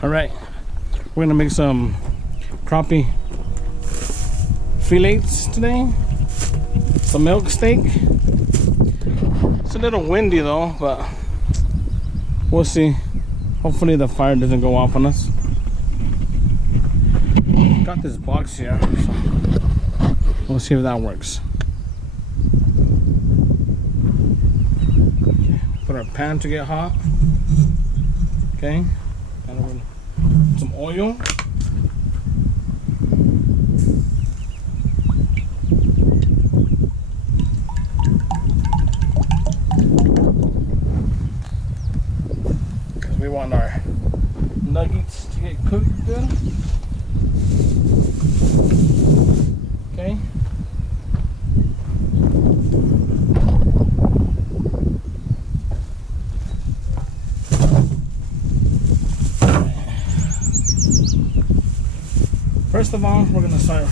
All right, we're gonna make some crappie fillets today. Some milk steak. It's a little windy though, but we'll see. Hopefully the fire doesn't go off on us. Got this box here, so we'll see if that works. Okay, put our pan to get hot. Okay, and some oil. We want our nuggets to get cooked good. Okay. First of all, we're gonna start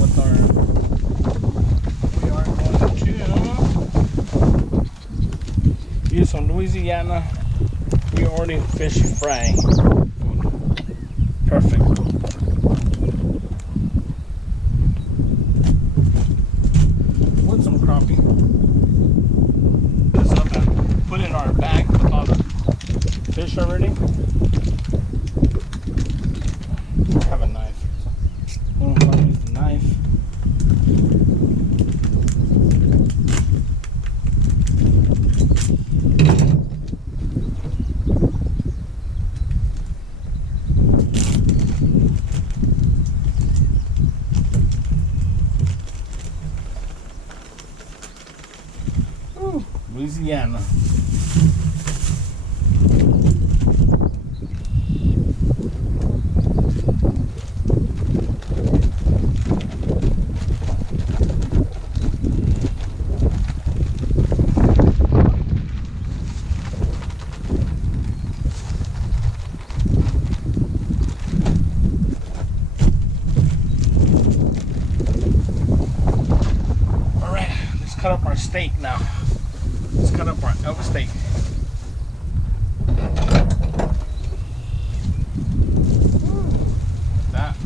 with our. We are going to use some Louisiana. We already fish fry. Perfect. With some crappie. Put this up and put it in our bag with all the fish already. I have a knife. I'm gonna use the knife. Louisiana. All right, let's cut up our steak now. Let's cut up our elk steak. That.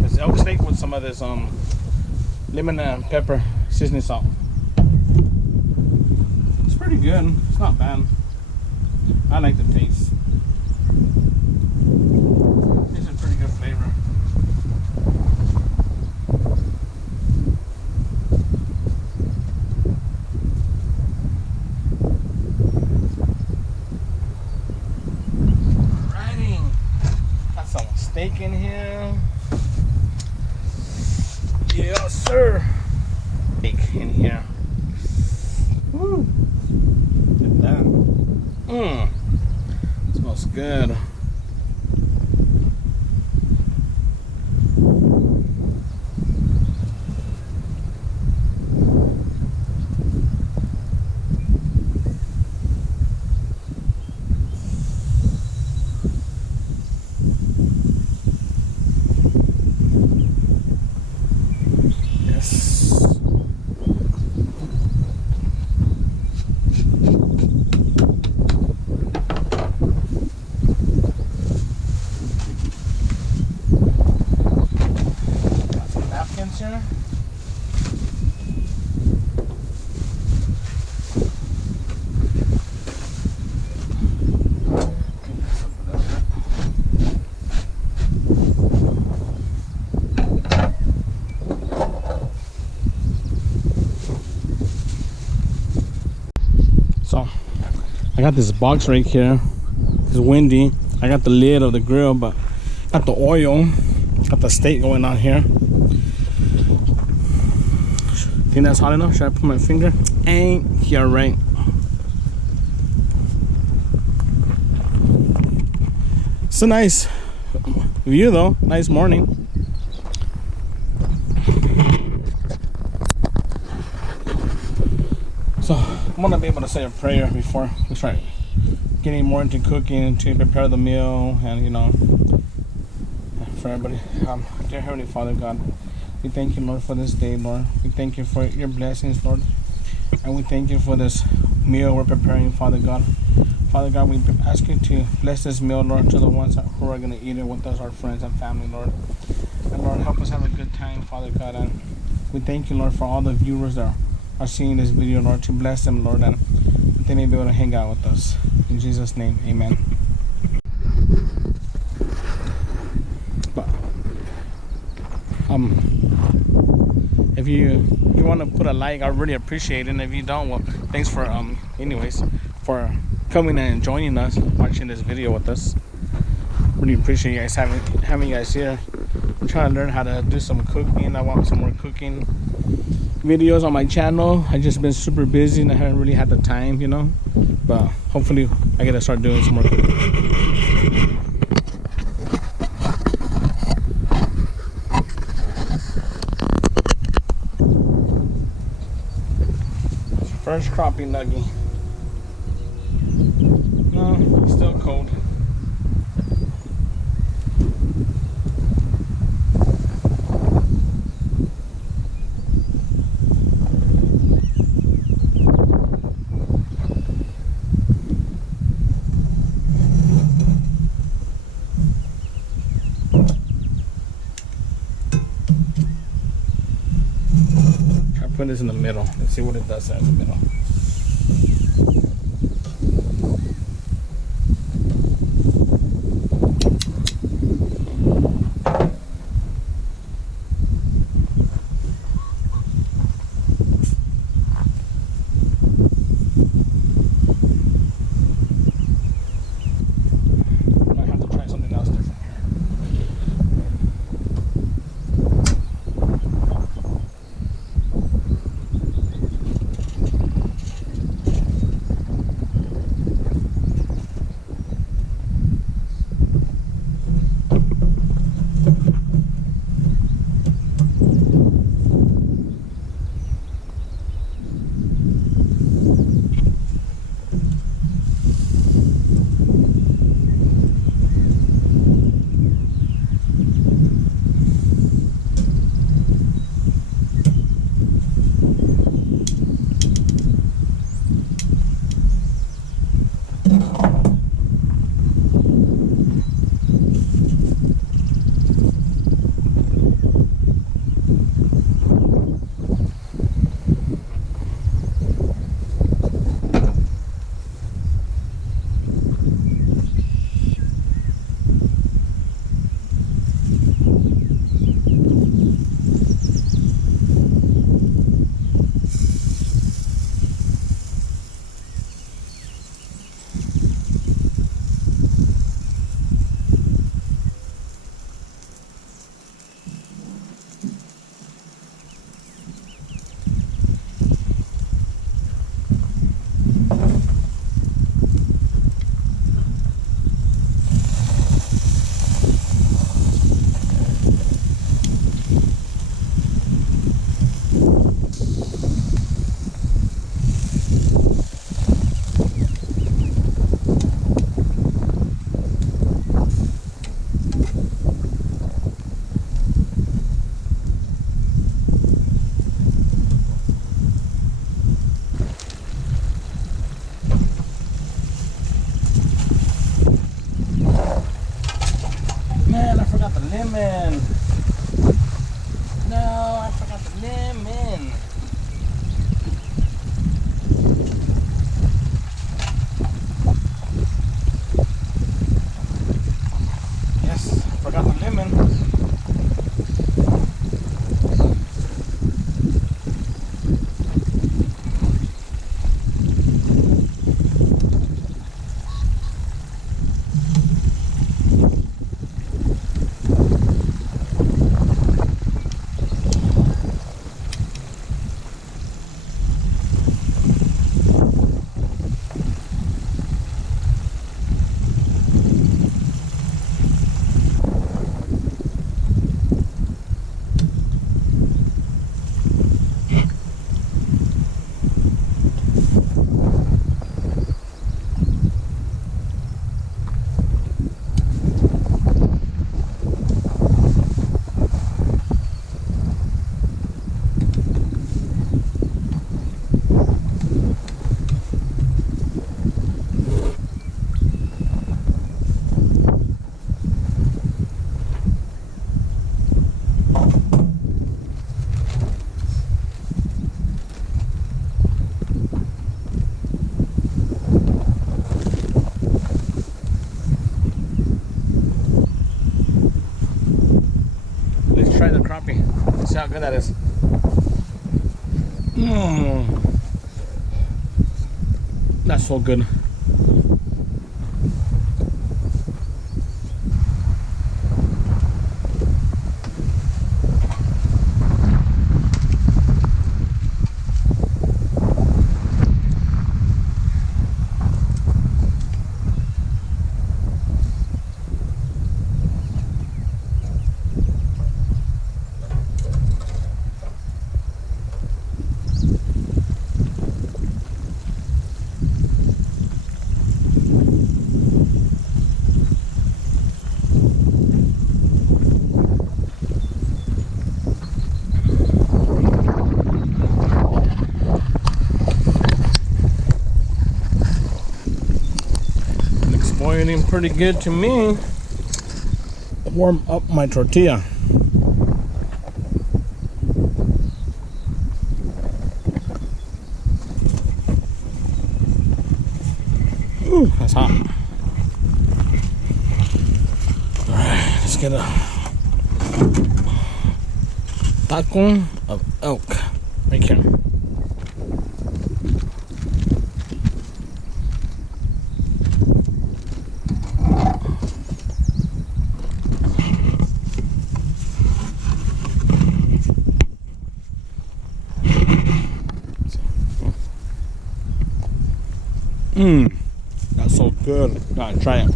This elk steak with some of this lemon and pepper seasoning salt. It's pretty good. It's not bad. I like the taste. It's a pretty good flavor. Alrighty. Got some steak in here. Yes, sir. Steak in here. Woo. Look at that. Smells good. I got this box right here. It's windy. I got the lid of the grill, but got the oil. Got the steak going on here. Think that's hot enough? Should I put my finger? Ain't here, right? It's a nice view though. Nice morning. So I'm gonna be able to say a prayer before we start getting more into cooking to prepare the meal, and you know, for everybody. Dear Heavenly Father God, we thank you, Lord, for this day, Lord. We thank you for your blessings, Lord, and we thank you for this meal we're preparing, Father God. Father God, we ask you to bless this meal, Lord, to the ones who are going to eat it with us, our friends and family, Lord. And Lord, help us have a good time, Father God. And we thank you, Lord, for all the viewers that are seeing this video, Lord, to bless them, Lord, and that they may be able to hang out with us. In Jesus' name, amen. But, if you want to put a like, I really appreciate it. And if you don't, well, thanks for anyways for coming and joining us, watching this video with us. Really appreciate you guys having you guys here. I'm trying to learn how to do some cooking. I want some more cooking videos on my channel. I've just been super busy and I haven't really had the time, you know, but hopefully I get to start doing some more cooking. First crappie nugget. No, still cold. Try to put this in the middle. Let's see what it does in the middle. See how good that is. That's so good. Boiling pretty good to me. Warm up my tortilla. Ooh, that's hot. Alright, let's get a taco of elk right here. That's so good. Gotta try it.